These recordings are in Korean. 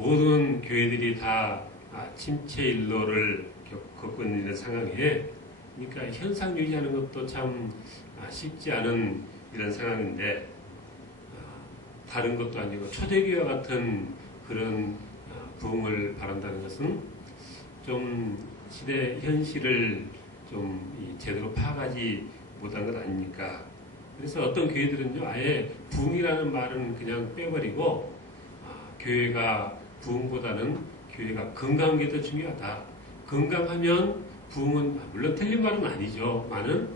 모든 교회들이 다 침체 일로를 겪고 있는 상황에, 그러니까 현상 유지하는 것도 참 쉽지 않은 이런 상황인데, 다른 것도 아니고 초대교회와 같은 그런 부흥을 바란다는 것은 좀 시대 현실을 좀 제대로 파악하지 못한 것 아닙니까? 그래서 어떤 교회들은요, 아예 부흥이라는 말은 그냥 빼버리고, 교회가 부흥보다는 교회가 건강한 게 더 중요하다. 건강하면 부흥은, 물론 틀린 말은 아니죠. 많은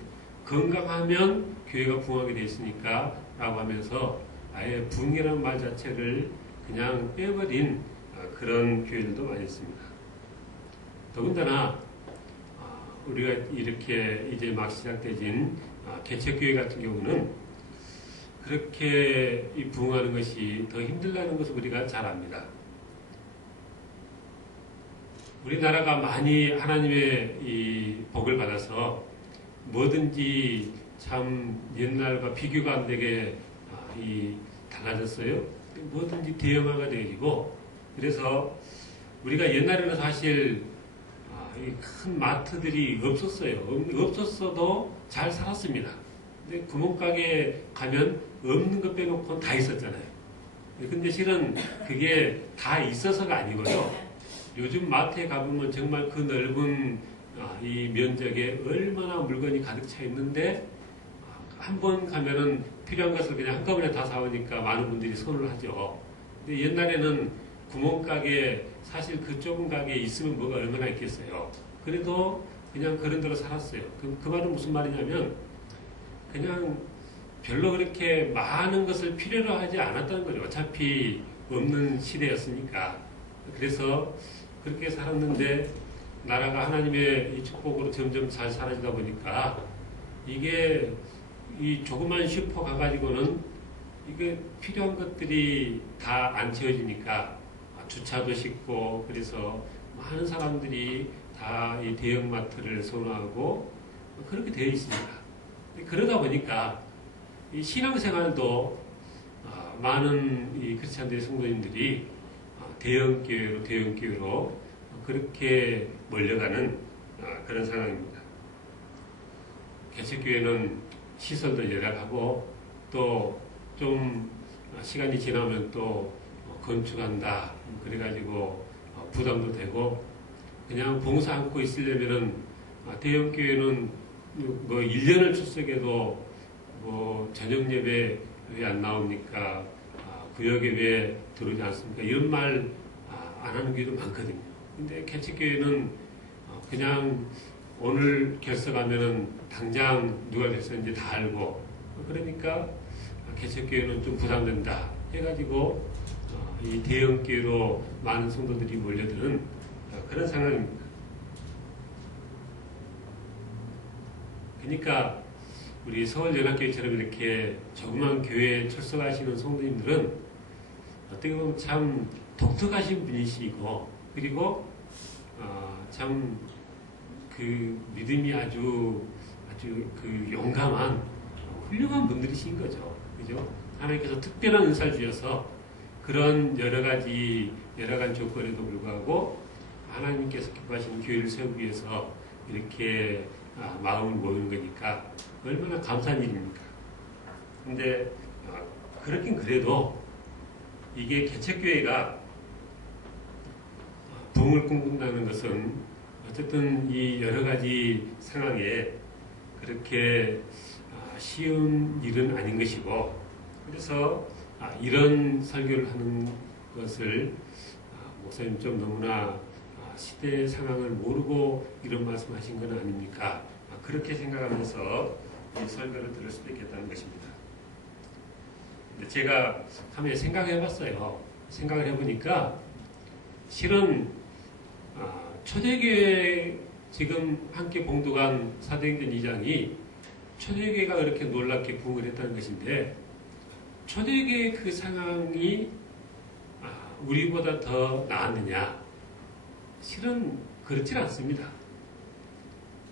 건강하면 교회가 부흥하게 되어 있으니까 라고 하면서 아예 부흥이라는 말 자체를 그냥 빼버린 그런 교회들도 많이 있습니다. 더군다나 우리가 이렇게 이제 막 시작되진 개척교회 같은 경우는 그렇게 이 부흥하는 것이 더 힘들다는 것을 우리가 잘 압니다. 우리나라가 많이 하나님의 이 복을 받아서 뭐든지 참 옛날과 비교가 안 되게 달라졌어요. 뭐든지 대형화가 되어지고, 그래서 우리가 옛날에는 사실 큰 마트들이 없었어요. 없었어도 잘 살았습니다. 근데 구멍가게 가면 없는 것 빼놓고는 다 있었잖아요. 근데 실은 그게 다 있어서가 아니고요. 요즘 마트에 가보면 정말 그 넓은 이 면적에 얼마나 물건이 가득 차 있는데, 한 번 가면은 필요한 것을 그냥 한꺼번에 다 사오니까 많은 분들이 선호를 하죠. 근데 옛날에는 구멍가게, 사실 그 좁은 가게에 있으면 뭐가 얼마나 있겠어요. 그래도 그냥 그런 대로 살았어요. 그 말은 무슨 말이냐면, 그냥 별로 그렇게 많은 것을 필요로 하지 않았다는 거죠. 어차피 없는 시대였으니까. 그래서 그렇게 살았는데, 나라가 하나님의 이 축복으로 점점 잘 사라지다 보니까, 이게 이 조그만 슈퍼 가가지고는 이게 필요한 것들이 다 안 채워지니까 주차도 쉽고, 그래서 많은 사람들이 다 이 대형마트를 선호하고 그렇게 되어 있습니다. 그러다 보니까 이 신앙생활도 많은 이 크리스찬들의 성도님들이 대형교회로 그렇게 몰려가는 그런 상황입니다. 개척교회는 시설도 열악하고, 또 좀 시간이 지나면 또 건축한다. 그래가지고 부담도 되고, 그냥 봉사 않고 있으려면은 대형교회는 뭐 1년을 출석해도 뭐 저녁 예배 왜 안 나옵니까? 구역에 왜 들어오지 않습니까? 이런 말 안 하는 교회도 많거든요. 근데 개척교회는 그냥 오늘 결석하면은 당장 누가 결석인지 다 알고, 그러니까 개척교회는 좀 부담된다 해가지고 이 대형교회로 많은 성도들이 몰려드는 그런 상황입니다. 그러니까 우리 서울연합교회처럼 이렇게 조그만 교회에 출석하시는 성도님들은 어떻게 보면 참 독특하신 분이시고, 그리고 참 그 믿음이 아주 그 용감한 훌륭한 분들이신 거죠. 그죠? 하나님께서 특별한 은사를 주셔서 그런 여러 가지 조건에도 불구하고 하나님께서 기뻐하시는 교회를 세우기 위해서 이렇게 마음을 모으는 거니까 얼마나 감사한 일입니까? 근데 그렇긴 그래도 이게 개척교회가 부흥을 꿈꾼다는 것은 어쨌든 이 여러 가지 상황에 그렇게 쉬운 일은 아닌 것이고, 그래서 이런 설교를 하는 것을 목사님 좀 너무나 시대 상황을 모르고 이런 말씀하신 건 아닙니까? 그렇게 생각하면서 이 설교를 들을 수도 있겠다는 것입니다. 근데 제가 한번 생각해봤어요. 생각을 해보니까 실은 초대교회 지금 함께 봉독한 사도행전 2장이 초대교회가 그렇게 놀랍게 부흥을 했다는 것인데, 초대교회의 그 상황이 우리보다 더 나았느냐? 실은 그렇지 않습니다.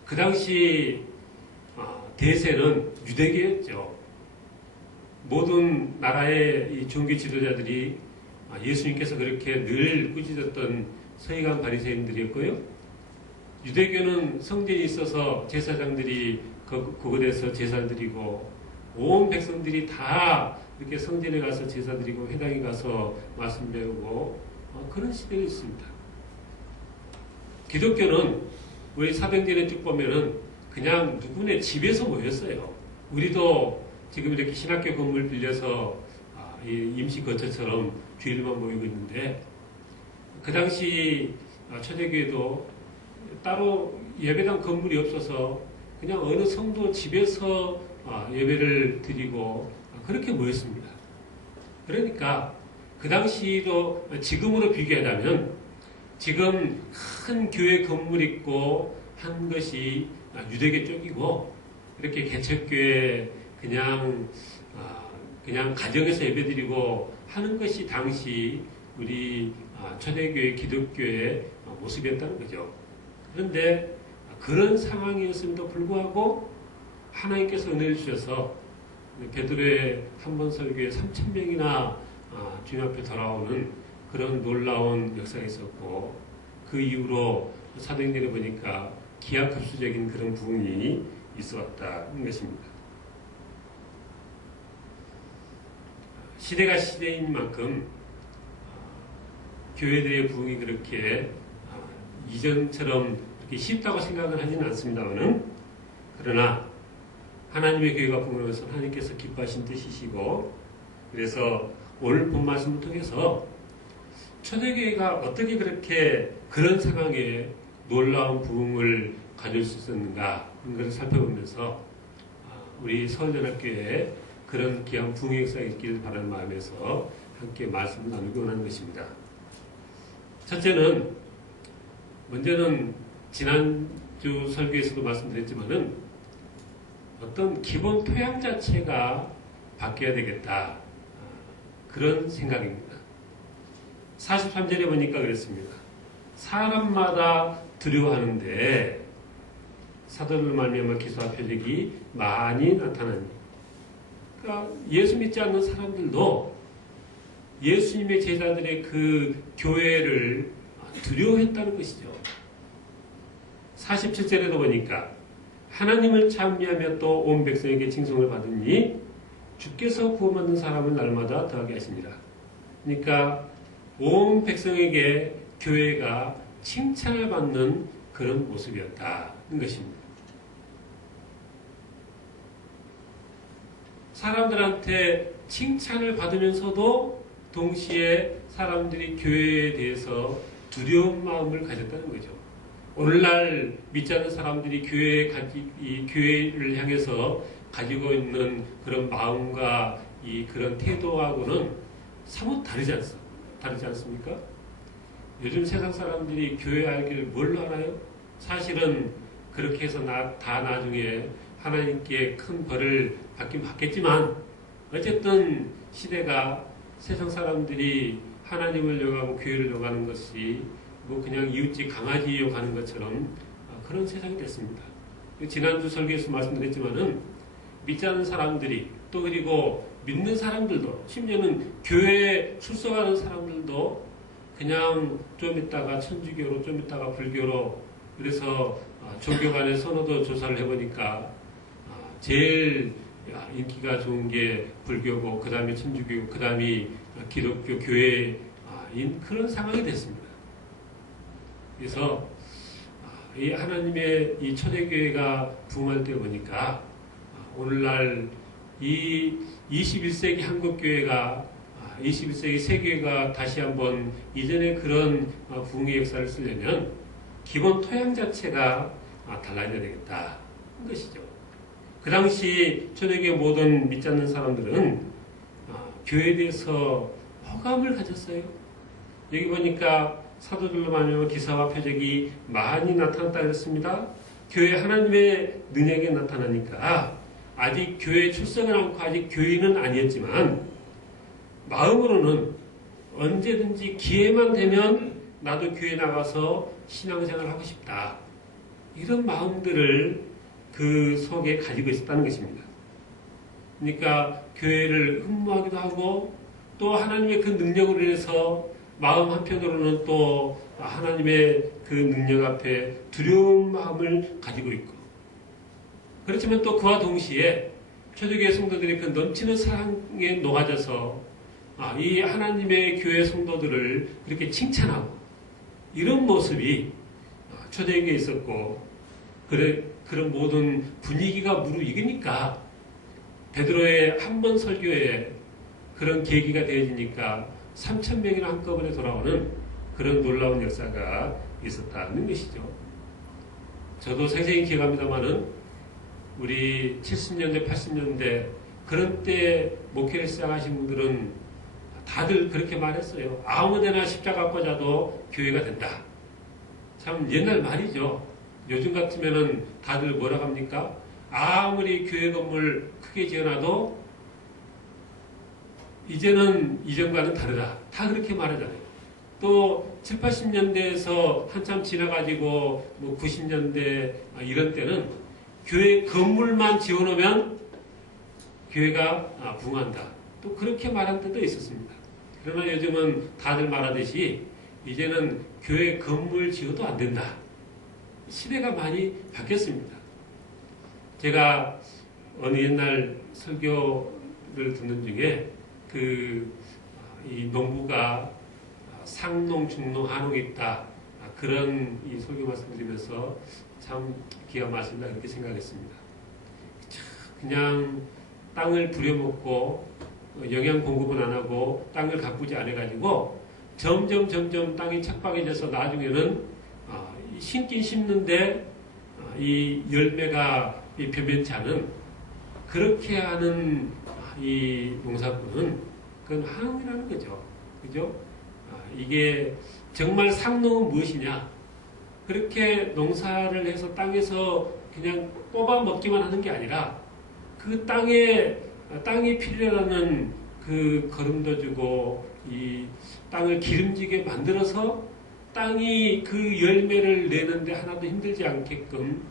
그 당시 대세는 유대교였죠. 모든 나라의 이 종교 지도자들이 예수님께서 그렇게 늘 꾸짖었던 서기관 바리새인들이었고요. 유대교는 성전이 있어서 제사장들이 그곳에서 제사 드리고 온 백성들이 다 이렇게 성전에 가서 제사 드리고 회당에 가서 말씀 배우고 그런 시대가 있습니다. 기독교는 우리 사도행전에 쭉 보면은 그냥 누구네 집에서 모였어요. 우리도 지금 이렇게 신학교 건물 빌려서 임시 거처처럼 주일만 모이고 있는데 그 당시 초대교회도 따로 예배당 건물이 없어서 그냥 어느 성도 집에서 예배를 드리고 그렇게 모였습니다. 그러니까 그 당시도 지금으로 비교하자면 지금 큰 교회 건물 있고 한 것이 유대교 쪽이고 이렇게 개척교회 그냥 가정에서 예배드리고 하는 것이 당시 우리 초대교회 기독교의 모습이었다는 거죠. 그런데 그런 상황이었음에도 불구하고 하나님께서 은혜를 주셔서 베드로의 한 번 설교에 3,000명이나 주님 앞에 돌아오는 그런 놀라운 역사가 있었고 그 이후로 사도행전에 보니까 기하급수적인 그런 부흥이 있어왔다는 것입니다. 시대가 시대인 만큼 교회들의 부흥이 그렇게 이전처럼 그렇게 쉽다고 생각은 하지는 않습니다만은 그러나 하나님의 교회가 부흥하는 것은 하나님께서 기뻐하신 뜻이시고 그래서 오늘 본 말씀을 통해서 초대교회가 어떻게 그렇게 그런 상황에 놀라운 부흥을 가질 수 있었는가 그런 것을 살펴보면서 우리 서울연합교회에 그런 귀한 부흥의 역사가 있기를 바라는 마음에서 함께 말씀을 나누기 원하는 것입니다. 첫째는 먼저는 지난주 설교에서도 말씀드렸지만은 어떤 기본 토양 자체가 바뀌어야 되겠다. 그런 생각입니다. 43절에 보니까 그랬습니다. 사람마다 두려워하는데 사도들로 말미암아 기사와 표적이 많이 나타나니 그러니까 예수 믿지 않는 사람들도 예수님의 제자들의 그 교회를 두려워했다는 것이죠. 47절에도 보니까 하나님을 찬미하며 또 온 백성에게 칭송을 받으니 주께서 구원받는 사람을 날마다 더하게 하십니다. 그러니까 온 백성에게 교회가 칭찬을 받는 그런 모습이었다는 것입니다. 사람들한테 칭찬을 받으면서도 동시에 사람들이 교회에 대해서 두려운 마음을 가졌다는 거죠. 오늘날 믿지 않는 사람들이 교회를 향해서 가지고 있는 그런 마음과 그런 태도하고는 사뭇 다르지 않습니까? 요즘 세상 사람들이 교회 알기를 뭘로 알아요? 사실은 그렇게 해서 다 나중에 하나님께 큰 벌을 받긴 받겠지만 어쨌든 시대가 세상 사람들이 하나님을 욕하고 교회를 욕하는 것이 뭐 그냥 이웃집 강아지 욕하는 것처럼 그런 세상이 됐습니다. 지난주 설교에서 말씀드렸지만은 믿지 않는 사람들이 또 그리고 믿는 사람들도 심지어는 교회에 출석하는 사람들도 그냥 좀 있다가 천주교로 좀 있다가 불교로 그래서 종교 간의 선호도 조사를 해보니까 제일 인기가 좋은 게 불교고 그 다음에 천주교고 그 다음에 기독교 교회인 그런 상황이 됐습니다. 그래서 이 하나님의 이 초대교회가 부흥할 때 보니까 오늘날 이 21세기 한국교회가 21세기 세계가 다시 한번 이전의 그런 부흥의 역사를 쓰려면 기본 토양 자체가 달라져야 되겠다는 것이죠. 그 당시 초대교회 모든 믿지 않는 사람들은 교회에 대해서 호감을 가졌어요. 여기 보니까 사도들로 말미암아 기사와 표적이 많이 나타났다 그랬습니다. 교회 하나님의 능력이 나타나니까 아직 교회에 출석은 않고 아직 교인은 아니었지만 마음으로는 언제든지 기회만 되면 나도 교회 나가서 신앙생활을 하고 싶다. 이런 마음들을 그 속에 가지고 있었다는 것입니다. 그러니까 교회를 흠모하기도 하고 또 하나님의 그 능력으로 인해서 마음 한편으로는 또 하나님의 그 능력 앞에 두려운 마음을 가지고 있고, 그렇지만 또 그와 동시에 초대교회 성도들이 그 넘치는 사랑에 녹아져서 이 하나님의 교회 성도들을 그렇게 칭찬하고, 이런 모습이 초대교회에 있었고, 그런 모든 분위기가 무르익으니까 베드로의 한 번 설교에 그런 계기가 되어지니까 3,000명이나 한꺼번에 돌아오는 그런 놀라운 역사가 있었다는 것이죠. 저도 생생히 기억합니다마는 우리 70년대, 80년대 그런 때 목회를 시작하신 분들은 다들 그렇게 말했어요. 아무데나 십자가 꽂아도 교회가 된다. 참 옛날 말이죠. 요즘 같으면은 다들 뭐라고 합니까? 아무리 교회 건물 크게 지어놔도 이제는 이전과는 다르다. 다 그렇게 말하잖아요. 또 7, 80년대에서 한참 지나가지고 뭐 90년대 이런 때는 교회 건물만 지어놓으면 교회가 붕한다. 또 그렇게 말한 때도 있었습니다. 그러나 요즘은 다들 말하듯이 이제는 교회 건물 지어도 안 된다. 시대가 많이 바뀌었습니다. 제가 어느 옛날 설교를 듣는 중에 이 농부가 상농, 중농, 한농이 있다. 그런 이 설교 말씀드리면서 참 기가 막힌다 그렇게 생각했습니다. 그냥 땅을 부려먹고 영양 공급은 안 하고 땅을 가꾸지 않아가지고 점점 땅이 척박해져서 나중에는 심긴 심는데 이 열매가 변변치 않은 그렇게 하는 이 농사꾼은 그건 한옥이라는 거죠. 그죠? 이게 정말 상농은 무엇이냐? 그렇게 농사를 해서 땅에서 그냥 뽑아 먹기만 하는 게 아니라 그 땅이 필요하는 그 거름도 주고 이 땅을 기름지게 만들어서 땅이 그 열매를 내는데 하나도 힘들지 않게끔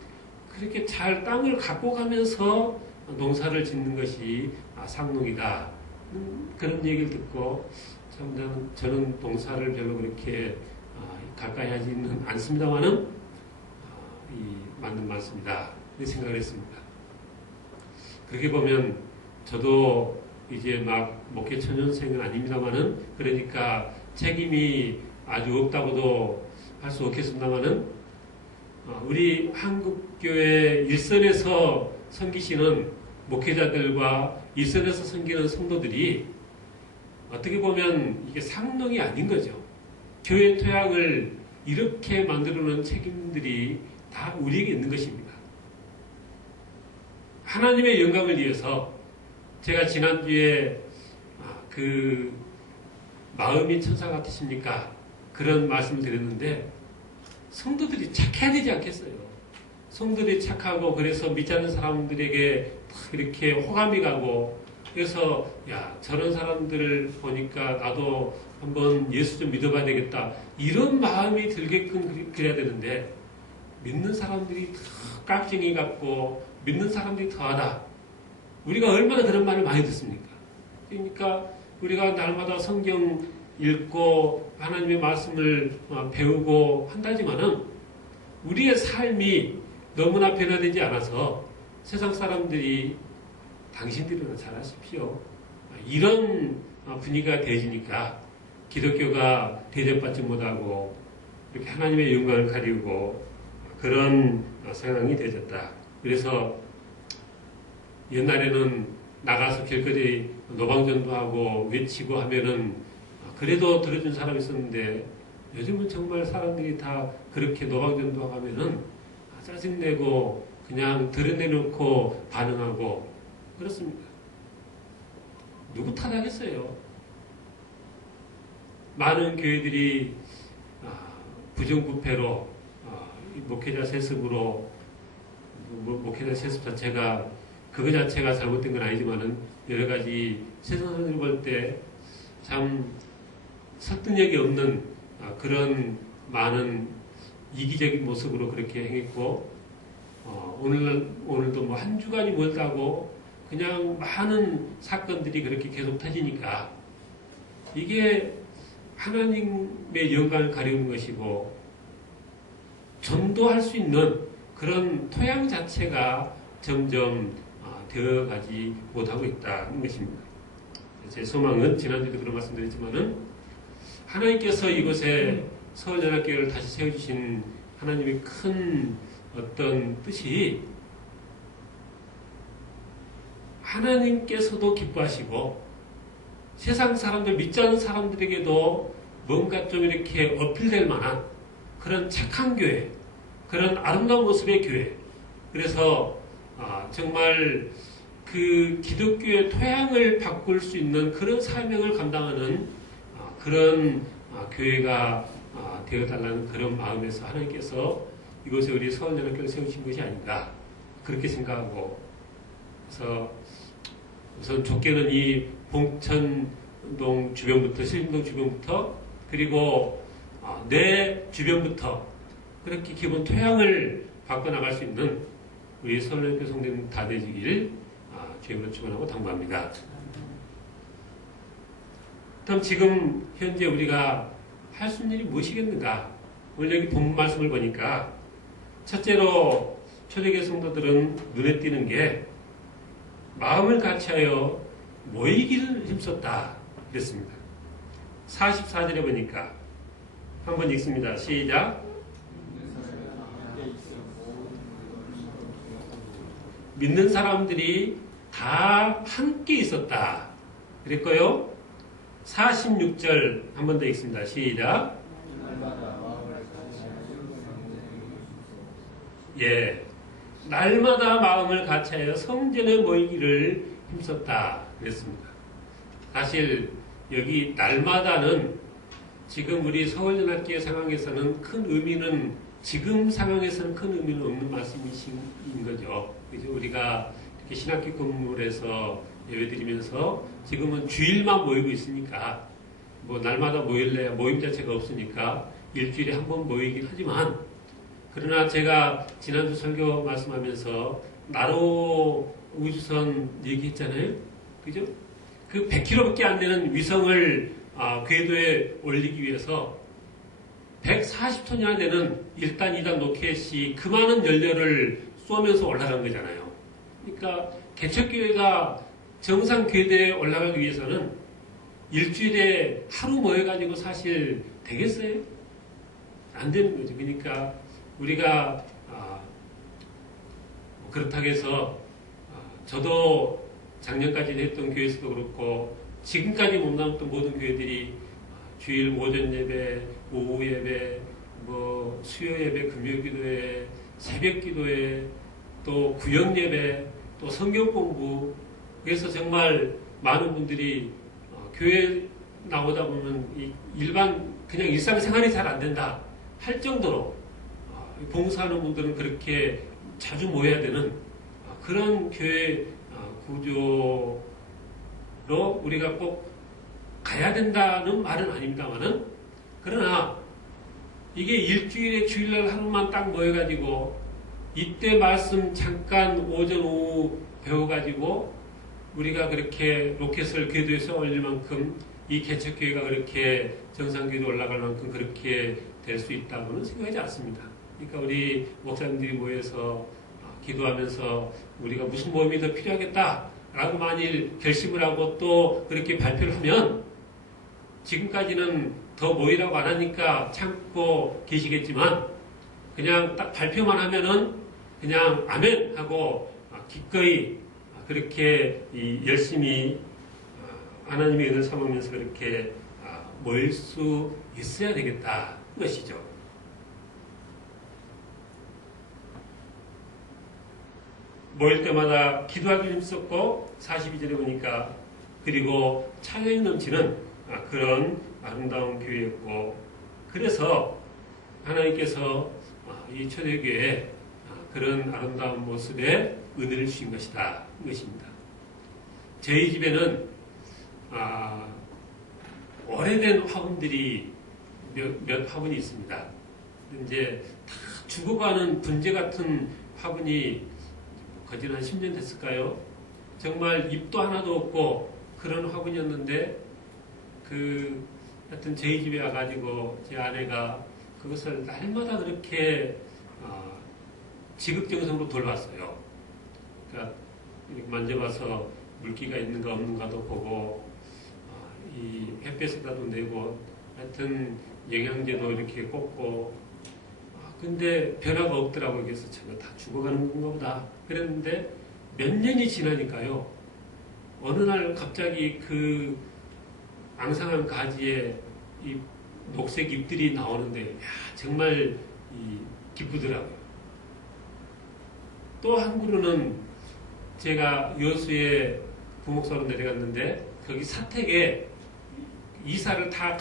그렇게 잘 땅을 갖고 가면서 농사를 짓는 것이 상농이다. 그런 얘기를 듣고 참 저는 농사를 별로 그렇게 가까이 하지는 않습니다만은 맞는 말씀이다. 이렇게 생각을 했습니다. 그렇게 보면 저도 이제 막 목회 천연생은 아닙니다만은 그러니까 책임이 아주 없다고도 할 수 없겠습니다만은 우리 한국교회 일선에서 섬기시는 목회자들과 일선에서 섬기는 성도들이 어떻게 보면 이게 상농이 아닌 거죠. 교회 토양을 이렇게 만들어놓은 책임들이 다 우리에게 있는 것입니다. 하나님의 영광을 위해서 제가 지난주에 그 마음이 천사 같으십니까? 그런 말씀을 드렸는데 성도들이 착해야 되지 않겠어요? 성도들이 착하고 그래서 믿지 않는 사람들에게 이렇게 호감이 가고 그래서 야 저런 사람들을 보니까 나도 한번 예수 좀 믿어봐야 되겠다 이런 마음이 들게끔 그래야 되는데 믿는 사람들이 더 깍쟁이 같고 믿는 사람들이 더하다. 우리가 얼마나 그런 말을 많이 듣습니까? 그러니까 우리가 날마다 성경 읽고 하나님의 말씀을 배우고 한다지만은 우리의 삶이 너무나 변화되지 않아서 세상 사람들이 당신들은 잘하십시오. 이런 분위기가 되지니까 기독교가 대접받지 못하고 이렇게 하나님의 영광을 가리우고 그런 상황이 되어졌다. 그래서 옛날에는 나가서 길거리 노방전도하고 외치고 하면은 그래도 들어준 사람이 있었는데 요즘은 정말 사람들이 다 그렇게 노방전도하고 하면은 짜증내고 그냥 드러내놓고 반응하고 그렇습니다. 누구 탓하겠어요? 많은 교회들이 부정부패로 목회자 세습으로 목회자 세습 자체가 그거 자체가 잘못된 건 아니지만은 여러 가지 세상 사람들이 볼 때 참 설득력이 없는 그런 많은 이기적인 모습으로 그렇게 행했고 오늘도 뭐 한 주간이 멀다고 그냥 많은 사건들이 그렇게 계속 터지니까 이게 하나님의 영광을 가리우는 것이고 전도할 수 있는 그런 토양 자체가 점점 되어가지 못하고 있다는 것입니다. 제 소망은 지난주에도 그런 말씀드렸지만은 하나님께서 이곳에 서울연합교회를 다시 세워주신 하나님의 큰 어떤 뜻이 하나님께서도 기뻐하시고 세상 사람들, 믿지 않는 사람들에게도 뭔가 좀 이렇게 어필될 만한 그런 착한 교회, 그런 아름다운 모습의 교회. 그래서 정말 그 기독교의 토양을 바꿀 수 있는 그런 사명을 감당하는 그런 교회가 되어달라는 그런 마음에서 하나님께서 이곳에 우리 서울연합교회를 세우신 것이 아닌가 그렇게 생각하고, 그래서 우선 좋게는 이 봉천동 주변부터, 신림동 주변부터, 그리고 내 주변부터 그렇게 기본 토양을 바꿔나갈 수 있는 우리 서울연합교회 성도님 다 되시길 주님으로 축원하고 당부합니다. 그럼 지금 현재 우리가 할 수 있는 일이 무엇이겠는가? 오늘 여기 본문 말씀을 보니까 첫째로 초대교회 성도들은 눈에 띄는 게 마음을 같이하여 모이기를 힘썼다 그랬습니다. 44절에 보니까 한번 읽습니다. 시작. 믿는 사람들이 다 함께 있었다 그랬고요. 46절 한 번 더 읽습니다. 시작. 예, 날마다 마음을 같이하여 성전에 모이기를 힘썼다 그랬습니다. 사실 여기 날마다는 지금 우리 서울연합교회 상황에서는 큰 의미는, 지금 상황에서는 큰 의미는 없는 말씀이신 거죠. 그래서 우리가 이렇게 신학교 건물에서 예배드리면서 지금은 주일만 모이고 있으니까 뭐 날마다 모일래야 모임 자체가 없으니까 일주일에 한 번 모이긴 하지만, 그러나 제가 지난주 설교 말씀하면서 나로 우주선 얘기했잖아요. 그죠? 그 100km밖에 안 되는 위성을 궤도에 올리기 위해서 140톤이나 되는 1단, 2단 로켓이 그 많은 연료를 쏘면서 올라간 거잖아요. 그러니까 개척교회가 정상 궤도에 올라가기 위해서는 일주일에 하루 모여가지고 사실 되겠어요? 안 되는 거죠. 그러니까 우리가 그렇다고 해서 저도 작년까지 했던 교회에서도 그렇고 지금까지 몸담았던 모든 교회들이 주일 오전 예배, 오후 예배, 뭐 수요 예배, 금요 기도회, 새벽 기도회, 또 구역 예배, 또 성경 공부. 그래서 정말 많은 분들이 교회 나오다 보면 일반 그냥 일상생활이 잘 안 된다 할 정도로 봉사하는 분들은 그렇게 자주 모여야 되는 그런 교회 구조로 우리가 꼭 가야 된다는 말은 아닙니다만은, 그러나 이게 일주일에 주일날 하루만 딱 모여가지고 이때 말씀 잠깐 오전 오후 배워가지고 우리가 그렇게 로켓을 궤도에 쏘 올릴 만큼 이 개척교회가 그렇게 정상궤도 올라갈 만큼 그렇게 될 수 있다고는 생각하지 않습니다. 그러니까 우리 목사님들이 모여서 기도하면서 우리가 무슨 모임이 더 필요하겠다라고 만일 결심을 하고 또 그렇게 발표를 하면, 지금까지는 더 모이라고 안 하니까 참고 계시겠지만 그냥 딱 발표만 하면은 그냥 아멘 하고 기꺼이 그렇게 열심히 하나님의 은혜를 삼으면서 그렇게 모일 수 있어야 되겠다 것이죠. 모일 때마다 기도하기를 힘썼고 42절에 보니까 그리고 찬양이 넘치는 그런 아름다운 교회였고, 그래서 하나님께서 이 초대교회에 그런 아름다운 모습에 은혜를 주신 것이다 이것입니다. 저희 집에는 오래된 화분들이 몇 화분이 있습니다. 이제 다 죽어가는 분재 같은 화분이 거진 한 10년 됐을까요? 정말 잎도 하나도 없고 그런 화분이었는데 하여튼 저희 집에 와가지고 제 아내가 그것을 날마다 그렇게 지극정성으로 돌봤어요. 그러니까 이렇게 만져봐서 물기가 있는가 없는가도 보고 이 햇볕에다도 내고 하여튼 영양제도 이렇게 꽂고 근데 변화가 없더라고요. 그래서 저거 다 죽어가는 건가 보다 그랬는데 몇 년이 지나니까요. 어느 날 갑자기 그 앙상한 가지에 이 녹색 잎들이 나오는데 정말 기쁘더라고요. 또 한 그루는 제가 여수에 부목사로 내려갔는데 거기 사택에 이사를 다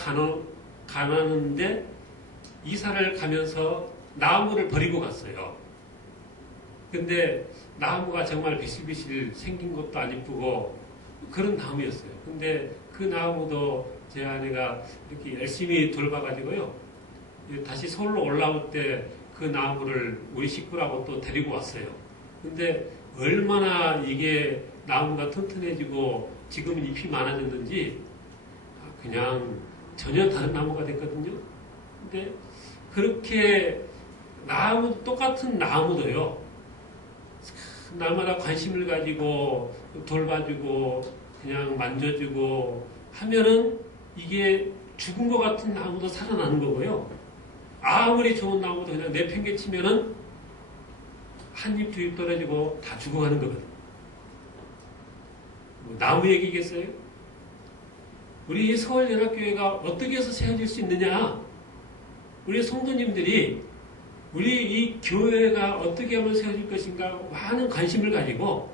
가는데 이사를 가면서 나무를 버리고 갔어요. 근데 나무가 정말 비실비실 생긴 것도 안 이쁘고 그런 나무였어요. 근데 그 나무도 제 아내가 이렇게 열심히 돌봐가지고요. 다시 서울로 올라올 때 그 나무를 우리 식구라고 또 데리고 왔어요. 근데 얼마나 이게 나무가 튼튼해지고 지금 잎이 많아졌는지 그냥 전혀 다른 나무가 됐거든요. 근데 그렇게 똑같은 나무도요. 날마다 관심을 가지고 돌봐주고 그냥 만져주고 하면은 이게 죽은 것 같은 나무도 살아나는 거고요. 아무리 좋은 나무도 그냥 내팽개치면은 한 잎, 두 잎 떨어지고 다 죽어가는 거거든요. 나무 얘기겠어요? 우리 서울연합교회가 어떻게 해서 세워질 수 있느냐? 우리 성도님들이 우리 이 교회가 어떻게 하면 세워질 것인가 많은 관심을 가지고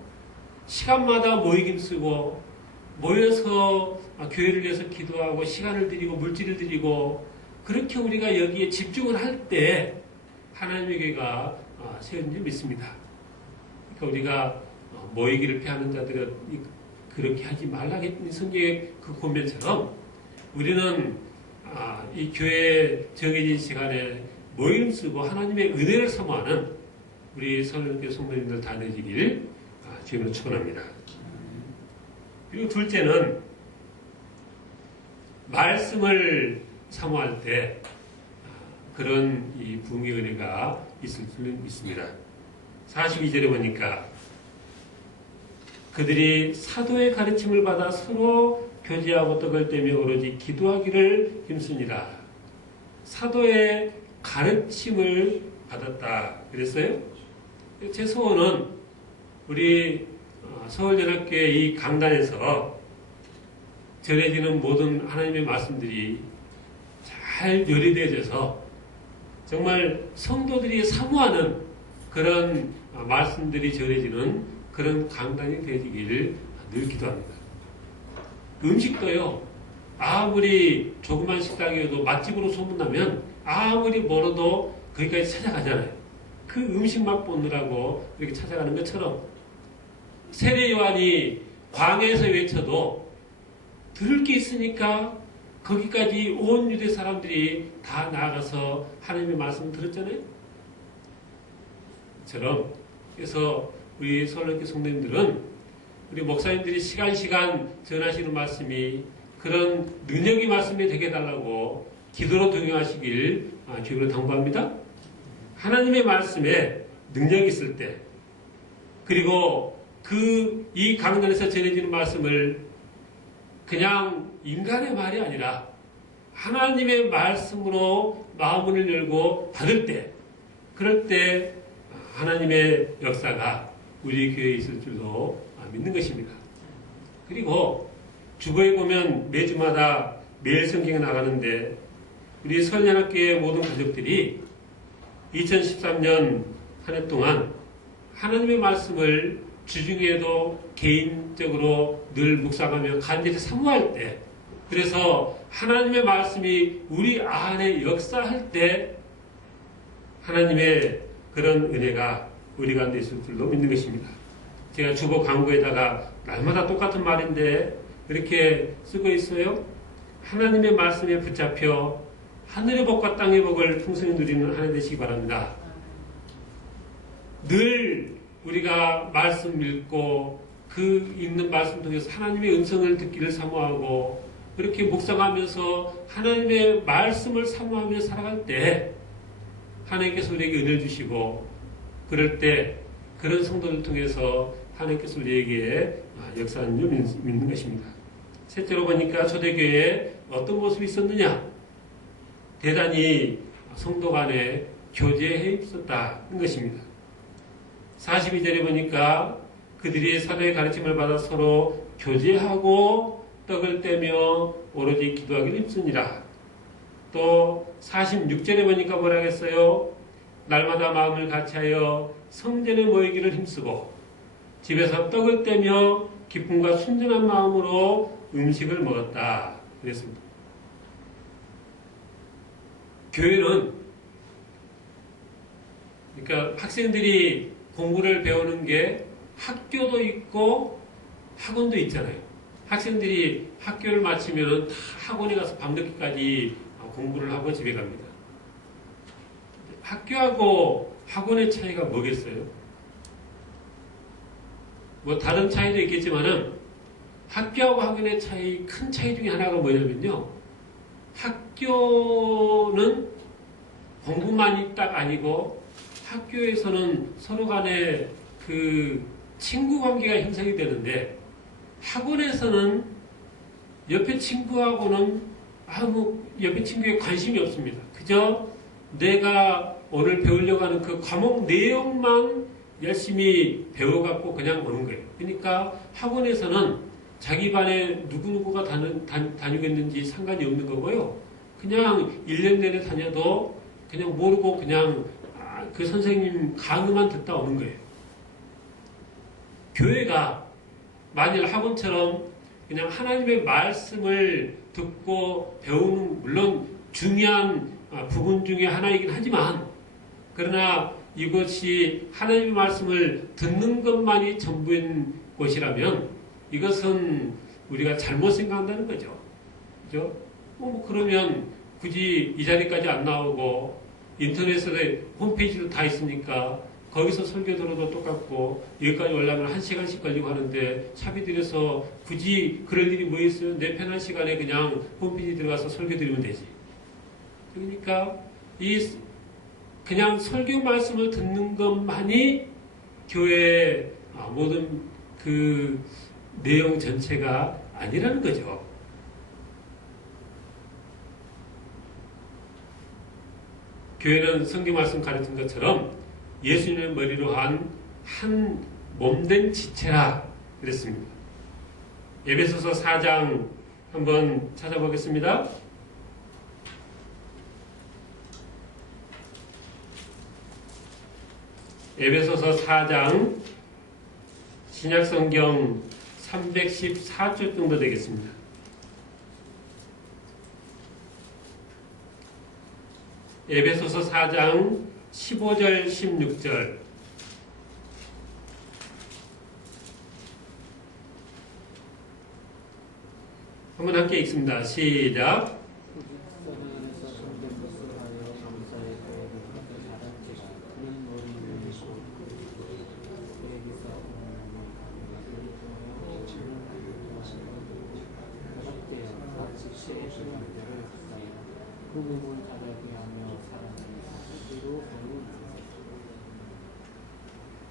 시간마다 모이긴 쓰고 모여서 교회를 위해서 기도하고 시간을 드리고 물질을 드리고 그렇게 우리가 여기에 집중을 할 때 하나님의 교회가 세워진 줄 믿습니다. 그러니까 우리가 모이기를 피하는 자들은 그렇게 하지 말라겠니 성경의 그 권면처럼 우리는 이 교회에 정해진 시간에 모임 쓰고 하나님의 은혜를 사모하는 우리 서울교회 성도님들 다 되시길 주님으로 축원합니다. 그리고 둘째는 말씀을 사모할 때 그런 이 부흥의 은혜가 있을 줄 믿습니다. 42절에 보니까 그들이 사도의 가르침을 받아 서로 교제하고 떡을 떼며 오로지 기도하기를 힘쓰니라. 사도의 가르침을 받았다. 그랬어요? 제 소원은 우리 서울연합교회 이 강단에서 전해지는 모든 하나님의 말씀들이 잘 요리되어져서 정말 성도들이 사모하는 그런 말씀들이 전해지는 그런 강단이 되어지기를 늘 기도합니다. 음식도요. 아무리 조그만 식당이어도 맛집으로 소문나면 아무리 멀어도 거기까지 찾아가잖아요. 그 음식 맛보느라고 이렇게 찾아가는 것처럼 세례 요한이 광야에서 외쳐도 들을 게 있으니까 거기까지 온 유대 사람들이 다 나아가서 하나님의 말씀을 들었잖아요. 그래서 우리 서울교회 성도님들은 우리 목사님들이 시간 전하시는 말씀이 그런 능력의 말씀이 되게 해달라고 기도로 동행하시길 주님으로 당부합니다. 하나님의 말씀에 능력이 있을 때 그리고 이 강단에서 전해지는 말씀을 그냥 인간의 말이 아니라 하나님의 말씀으로 마음을 열고 받을 때 그럴 때 하나님의 역사가 우리 교회에 있을 줄도 믿는 것입니다. 그리고 주보에 보면 매주마다 매일 성경에 나가는데 우리 서울연합교회 모든 가족들이 2013년 한 해 동안 하나님의 말씀을 주중에도 개인적으로 늘 묵상하며 간절히 사모할 때 그래서 하나님의 말씀이 우리 안에 역사할 때 하나님의 그런 은혜가 우리 가운데 있을 줄로 믿는 것입니다. 제가 주보 광고에다가 날마다 똑같은 말인데 이렇게 쓰고 있어요. 하나님의 말씀에 붙잡혀 하늘의 복과 땅의 복을 풍성히 누리는 한 해 되시기 바랍니다. 늘 우리가 말씀 읽고 그 읽는 말씀 통해서 하나님의 음성을 듣기를 사모하고 그렇게 묵상하면서 하나님의 말씀을 사모하며 살아갈 때 하나님께서 우리에게 은혜를 주시고 그럴 때 그런 성도를 통해서 하나님께서 우리에게 역사하는 줄 믿는 것입니다. 셋째로 보니까 초대교회에 어떤 모습이 있었느냐? 대단히 성도 간에 교제해 있었다는 것입니다. 42절에 보니까 그들이 사도의 가르침을 받아 서로 교제하고 떡을 떼며 오로지 기도하기를 힘쓰니라. 또 46절에 보니까 뭐라 했어요? 날마다 마음을 같이하여 성전에 모이기를 힘쓰고 집에서 떡을 떼며 기쁨과 순전한 마음으로 음식을 먹었다. 그랬습니다. 교회는 그러니까 학생들이 공부를 배우는 게 학교도 있고 학원도 있잖아요. 학생들이 학교를 마치면 다 학원에 가서 밤늦게까지 공부를 하고 집에 갑니다. 학교하고 학원의 차이가 뭐겠어요? 뭐 다른 차이도 있겠지만은 학교하고 학원의 차이, 큰 차이 중에 하나가 뭐냐면요. 학교는 공부만이 딱 아니고 학교에서는 서로 간에 그 친구 관계가 형성이 되는데 학원에서는 옆에 친구하고는 아무 옆에 친구에 관심이 없습니다. 그저 내가 오늘 배우려고 하는 그 과목 내용만 열심히 배워갖고 그냥 오는 거예요. 그러니까 학원에서는 자기 반에 누구누구가 다니고 있는지 상관이 없는 거고요. 그냥 1년 내내 다녀도 그냥 모르고 그냥 그 선생님 강의만 듣다 오는 거예요. 교회가 만일 학원처럼 그냥 하나님의 말씀을 듣고 배우는 물론 중요한 부분 중에 하나이긴 하지만 그러나 이것이 하나님의 말씀을 듣는 것만이 전부인 곳이라면 이것은 우리가 잘못 생각한다는 거죠. 그죠? 그러면 굳이 이 자리까지 안 나오고 인터넷에 홈페이지도 다 있으니까 거기서 설교 들어도 똑같고 여기까지 올라면 1시간씩 걸리고 하는데 차비 들여서 굳이 그럴 일이 뭐 있어요? 내 편한 시간에 그냥 홈페이지 들어가서 설교 드리면 되지. 그러니까 그냥 설교 말씀을 듣는 것만이 교회의 모든 그 내용 전체가 아니라는 거죠. 교회는 성경 말씀 가르친 것처럼 예수님의 머리로 한 몸된 지체라 그랬습니다. 에베소서 4장 한번 찾아보겠습니다. 에베소서 4장 신약성경 314쪽 정도 되겠습니다. 에베소서 4장 15절 16절 한번 함께 읽습니다. 시작.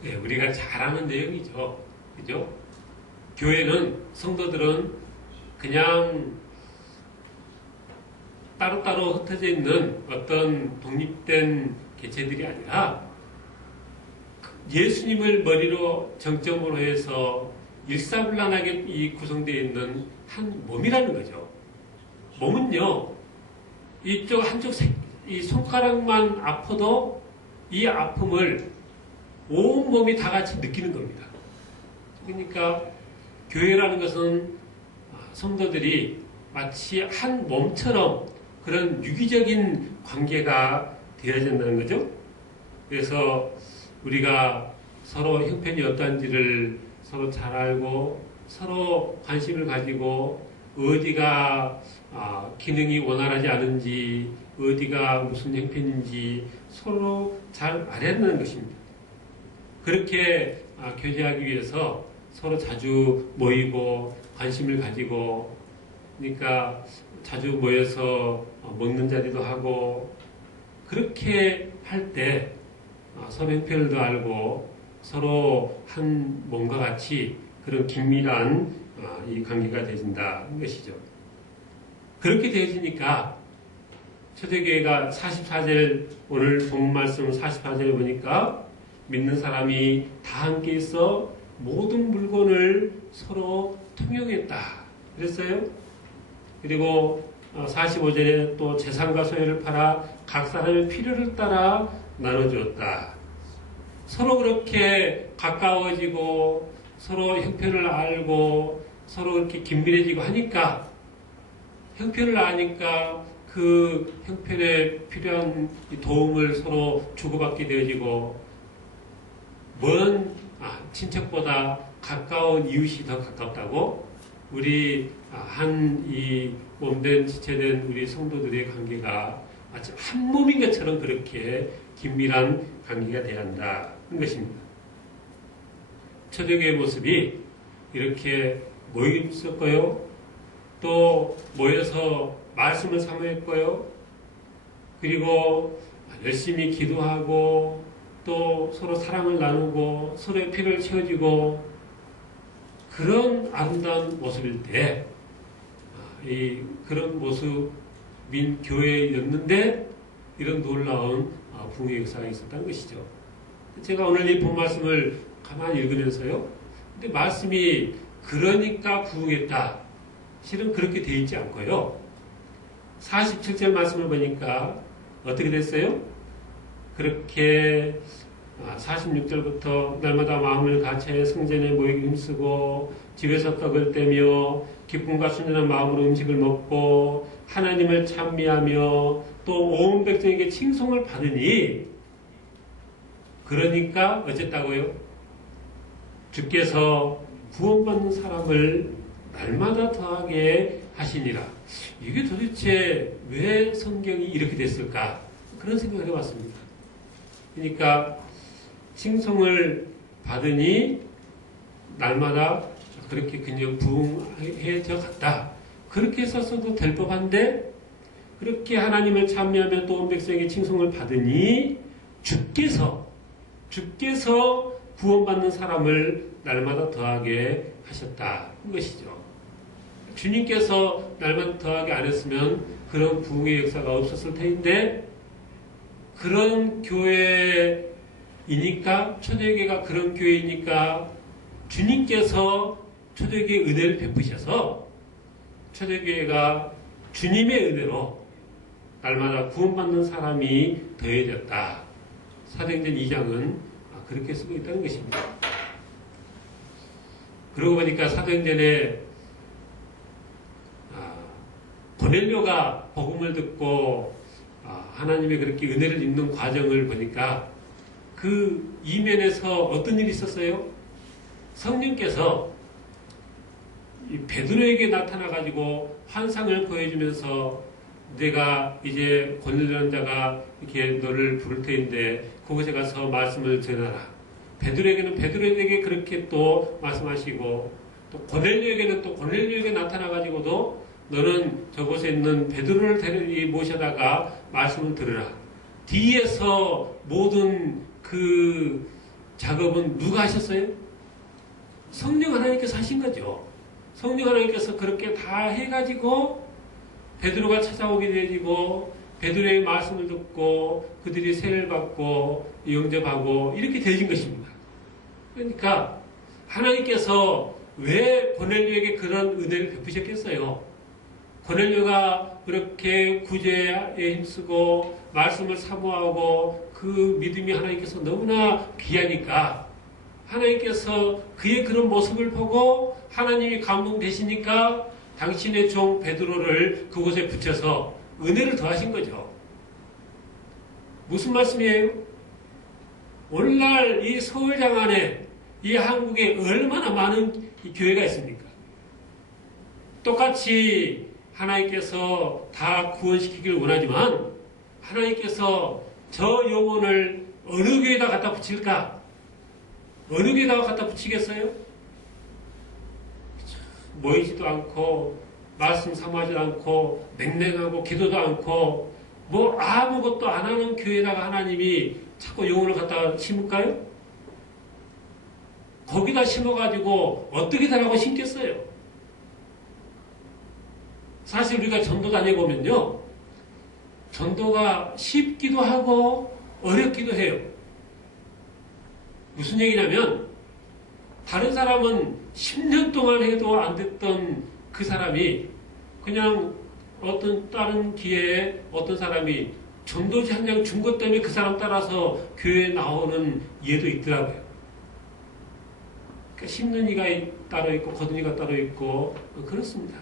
네, 우리가 잘 아는 내용이죠. 그죠? 교회는, 성도들은 그냥 따로따로 흩어져 있는 어떤 독립된 개체들이 아니라 예수님을 머리로 정점으로 해서 일사불란하게 이 구성되어 있는 한 몸이라는 거죠. 몸은요, 이쪽 한쪽 이 손가락만 아파도 이 아픔을 온 몸이 다 같이 느끼는 겁니다. 그러니까 교회라는 것은 성도들이 마치 한 몸처럼 그런 유기적인 관계가 되어진다는 거죠. 그래서 우리가 서로 형편이 어떤지를 서로 잘 알고 서로 관심을 가지고 어디가 기능이 원활하지 않은지 어디가 무슨 형편인지 서로 잘 알아야 한다는 것입니다. 그렇게 교제하기 위해서 서로 자주 모이고 관심을 가지고 그러니까 자주 모여서 먹는 자리도 하고 그렇게 할 때 서로 형편도 알고 서로 한 몸과 같이 그런 긴밀한 이 관계가 되어진다는 것이죠. 그렇게 되어지니까 초대교회가 44절 오늘 본 말씀 44절에 보니까 믿는 사람이 다 함께 있어 모든 물건을 서로 통용했다 그랬어요. 그리고 45절에 또 재산과 소유를 팔아 각 사람의 필요를 따라 나눠주었다. 서로 그렇게 가까워지고 서로 형편을 알고 서로 그렇게 긴밀해지고 하니까 형편을 아니까 그 형편에 필요한 도움을 서로 주고받게 되어지고 먼 친척보다 가까운 이웃이 더 가깝다고 우리 한 이 몸된 지체된 우리 성도들의 관계가 마치 한 몸인 것처럼 그렇게 긴밀한 관계가 되어야 한다는 것입니다. 초대교회 모습이 이렇게 모였었고요. 또 모여서 말씀을 사모했고요. 그리고 열심히 기도하고 또 서로 사랑을 나누고 서로의 필요를 채워주고 그런 아름다운 모습일 때 그런 모습인 교회였는데 이런 놀라운 부흥의 역사가 있었다는 것이죠. 제가 오늘 이 본 말씀을 가만히 읽으면서요. 근데 말씀이 그러니까 부흥했다. 실은 그렇게 되어 있지 않고요. 47절 말씀을 보니까 어떻게 됐어요? 그렇게 46절부터 날마다 마음을 같이 성전에 모이기 힘쓰고 집에서 떡을 떼며 기쁨과 순전한 마음으로 음식을 먹고 하나님을 찬미하며 또 온 백성에게 칭송을 받으니 그러니까 어쨌다고요? 주께서 구원받는 사람을 날마다 더하게 하시니라. 이게 도대체 왜 성경이 이렇게 됐을까? 그런 생각을 해봤습니다. 그러니까 칭송을 받으니 날마다 그렇게 그냥 부흥해져 갔다. 그렇게 썼어도 될 법한데 그렇게 하나님을 찬미하며 또 온 백성에게 칭송을 받으니 주께서 구원받는 사람을 날마다 더하게 하셨다는 것이죠. 주님께서 날마다 더하게 안 했으면 그런 부흥의 역사가 없었을 텐데 그런 교회이니까 초대교회가 그런 교회이니까 주님께서 초대교회에 은혜를 베푸셔서 초대교회가 주님의 은혜로 날마다 구원받는 사람이 더해졌다. 사도행전 2장은 그렇게 쓰고 있다는 것입니다. 그러고 보니까 사도행전에 고넬료가 복음을 듣고 하나님의 그렇게 은혜를 입는 과정을 보니까 그 이면에서 어떤 일이 있었어요? 성령께서 베드로에게 나타나가지고 환상을 보여주면서 내가 이제 고넬료라는 자가 이렇게 너를 부를 터인데 그곳에 가서 말씀을 전하라. 베드로에게는 베드로에게 그렇게 또 말씀하시고 또 고넬료에게는 또 고넬료에게 나타나가지고도 너는 저곳에 있는 베드로를 모셔다가 말씀을 들으라. 뒤에서 모든 그 작업은 누가 하셨어요? 성령 하나님께서 하신 거죠. 성령 하나님께서 그렇게 다 해가지고 베드로가 찾아오게 되어지고 베드로의 말씀을 듣고 그들이 세례를 받고 영접하고 이렇게 되어진 것입니다. 그러니까 하나님께서 왜 고넬료에게 그런 은혜를 베푸셨겠어요? 고넬료가 그렇게 구제에 힘쓰고 말씀을 사모하고 그 믿음이 하나님께서 너무나 귀하니까 하나님께서 그의 그런 모습을 보고 하나님이 감동되시니까 당신의 종 베드로를 그곳에 붙여서 은혜를 더하신 거죠. 무슨 말씀이에요? 오늘날 이 서울장 안에 이 한국에 얼마나 많은 이 교회가 있습니까? 똑같이 하나님께서 다 구원시키길 원하지만 하나님께서 저 영혼을 어느 교회에다 갖다 붙일까? 어느 교회에다가 갖다 붙이겠어요? 모이지도 않고 말씀 사모하지 않고 냉랭하고 기도도 않고 뭐 아무것도 안 하는 교회에다가 하나님이 자꾸 영혼을 갖다가 심을까요? 거기다 심어가지고 어떻게 되라고 심겠어요? 사실 우리가 전도 다녀보면요, 전도가 쉽기도 하고 어렵기도 해요. 무슨 얘기냐면 다른 사람은 10년 동안 해도 안 됐던 그 사람이 그냥 어떤 다른 기회에 어떤 사람이 전도지 한 장 준 것 때문에 그 사람 따라서 교회에 나오는 예도 있더라고요. 그러니까 심는 이가 따로 있고 거둔 이가 따로 있고 그렇습니다.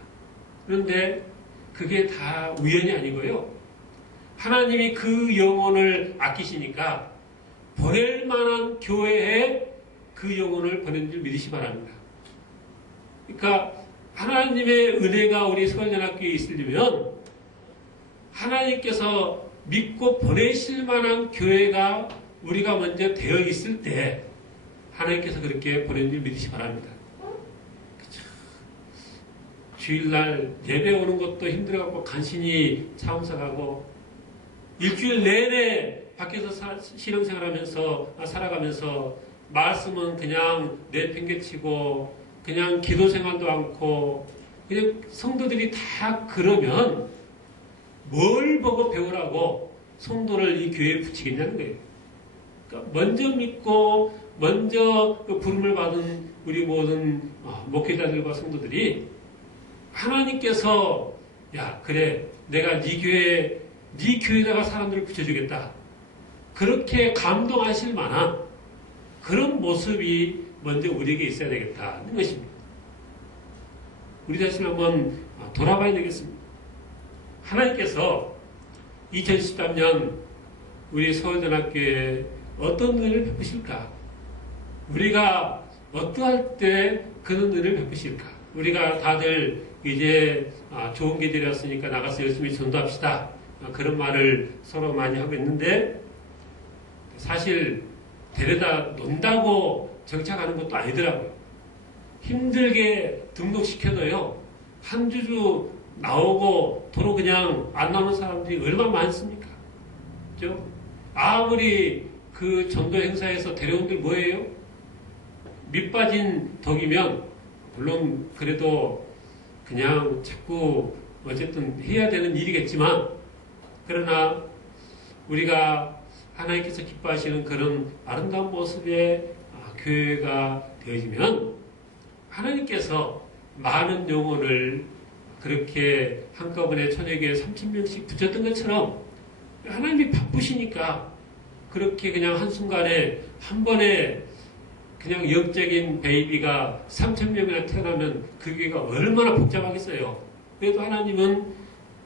그런데 그게 다 우연이 아니고요. 하나님이 그 영혼을 아끼시니까 보낼 만한 교회에 그 영혼을 보낸 줄 믿으시 바랍니다. 그러니까 하나님의 은혜가 우리 서울연합교회에 있으려면 하나님께서 믿고 보내실 만한 교회가 우리가 먼저 되어 있을 때 하나님께서 그렇게 보낸 줄 믿으시 바랍니다. 그쵸? 주일날 예배 오는 것도 힘들어갖고 간신히 참석하고 일주일 내내 밖에서 신앙생활하면서 살아가면서 말씀은 그냥 내팽개치고 그냥 기도 생활도 않고 그냥 성도들이 다 그러면 뭘 보고 배우라고 성도를 이 교회에 붙이겠냐는 거예요. 그러니까 먼저 믿고 먼저 그 부름을 받은 우리 모든 목회자들과 성도들이 하나님께서 야 그래 내가 네 교회에다가 사람들을 붙여주겠다. 그렇게 감동하실 만한 그런 모습이 먼저 우리에게 있어야 되겠다는 것입니다. 우리 자신을 한번 돌아봐야 되겠습니다. 하나님께서 2013년 우리 서울전학교에 어떤 은혜를 베푸실까? 우리가 어떠할 때 그런 은혜를 베푸실까? 우리가 다들 이제 좋은 게 되었으니까 나가서 열심히 전도합시다. 그런 말을 서로 많이 하고 있는데 사실 데려다 논다고 정착하는 것도 아니더라고요. 힘들게 등록시켜도요. 한 주주 나오고 도로 그냥 안 나오는 사람들이 얼마나 많습니까? 그죠? 아무리 그 전도 행사에서 데려온들 뭐예요? 밑 빠진 덕이면 물론 그래도 그냥 자꾸 어쨌든 해야 되는 일이겠지만 그러나 우리가 하나님께서 기뻐하시는 그런 아름다운 모습의 교회가 되어지면 하나님께서 많은 영혼을 그렇게 한꺼번에 천여교회 3,000명씩 붙였던 것처럼 하나님이 바쁘시니까 그렇게 그냥 한순간에 한 번에 그냥 영적인 베이비가 3,000명이나 태어나면 그 교회가 얼마나 복잡하겠어요. 그래도 하나님은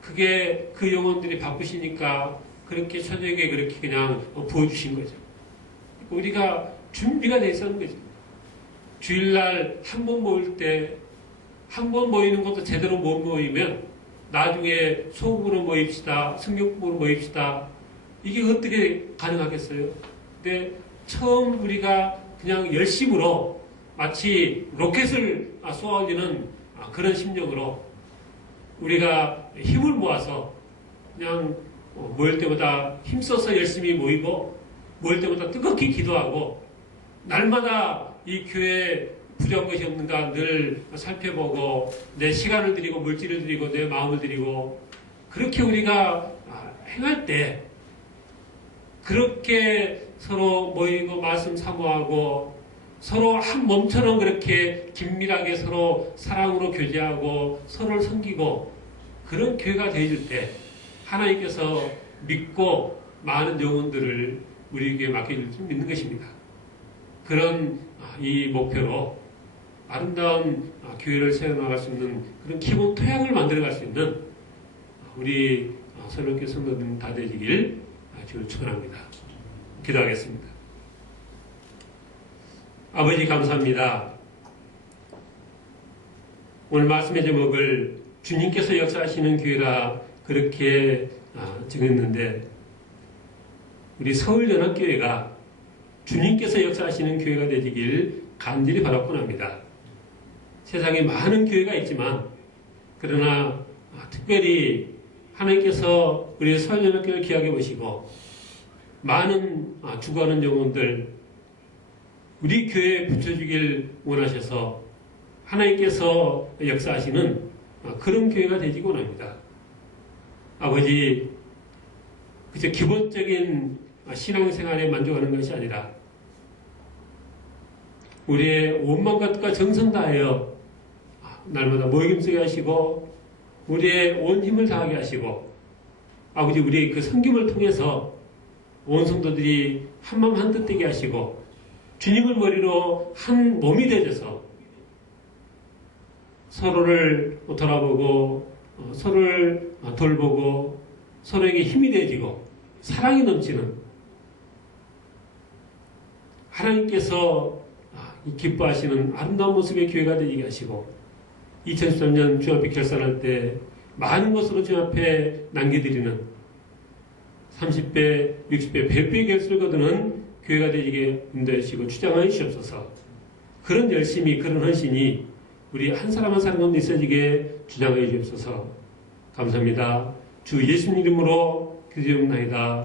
그게 그 영혼들이 바쁘시니까 그렇게 천여교회에 그렇게 그냥 부어주신 거죠. 우리가 준비가 돼 있었는 거죠. 주일날 한 번 모일 때 한 번 모이는 것도 제대로 못 모이면 나중에 소극으로 모입시다. 성경으로 모입시다. 이게 어떻게 가능하겠어요? 근데 처음 우리가 그냥 열심으로 마치 로켓을 쏘아 올리는 그런 심정으로 우리가 힘을 모아서 그냥 모일 때마다 힘써서 열심히 모이고 모일 때마다 뜨겁게 기도하고 날마다 이 교회에 부족한 것이 없는가 늘 살펴보고 내 시간을 드리고 물질을 드리고 내 마음을 드리고 그렇게 우리가 행할 때 그렇게 서로 모이고 말씀 사모하고 서로 한 몸처럼 그렇게 긴밀하게 서로 사랑으로 교제하고 서로를 섬기고 그런 교회가 되어질 때 하나님께서 믿고 많은 영혼들을 우리에게 맡겨줄 수 있는 것입니다. 그런 이 목표로 아름다운 교회를 세워나갈 수 있는 그런 기본 토양을 만들어갈 수 있는 우리 서울교회 성도들 다 되시길 주를 축원합니다. 기도하겠습니다. 아버지 감사합니다. 오늘 말씀의 제목을 주님께서 역사하시는 교회라 그렇게 정했는데 우리 서울연합교회가 주님께서 역사하시는 교회가 되시길 간절히 바라곤 합니다. 세상에 많은 교회가 있지만 그러나 특별히 하나님께서 우리 서울연합교회를 기억해 보시고 많은 죽어가는 영혼들 우리 교회에 붙여주길 원하셔서 하나님께서 역사하시는 그런 교회가 되기 원합니다. 아버지, 그저 기본적인 신앙생활에 만족하는 것이 아니라 우리의 온 마음과 정성 다하여 날마다 모임 쓰게 하시고 우리의 온 힘을 다하게 하시고 아버지 우리의 그 섬김을 통해서 온 성도들이 한마음 한뜻 되게 하시고 주님을 머리로 한 몸이 되어서 서로를 돌아보고 서로를 돌보고 서로에게 힘이 되어지고 사랑이 넘치는 하나님께서 기뻐하시는 아름다운 모습의 교회가 되게 하시고 2013년 주 앞에 결산할 때 많은 것으로 주 앞에 남겨드리는 30배, 60배, 100배의 결실을 거두는 교회가 되게 인도하시고 주장하여 주시옵소서. 그런 열심이, 그런 헌신이 우리 한 사람 한 사람 가운데 있어지게 주장하여 주옵소서. 감사합니다. 주 예수님 이름으로 기도드립니다.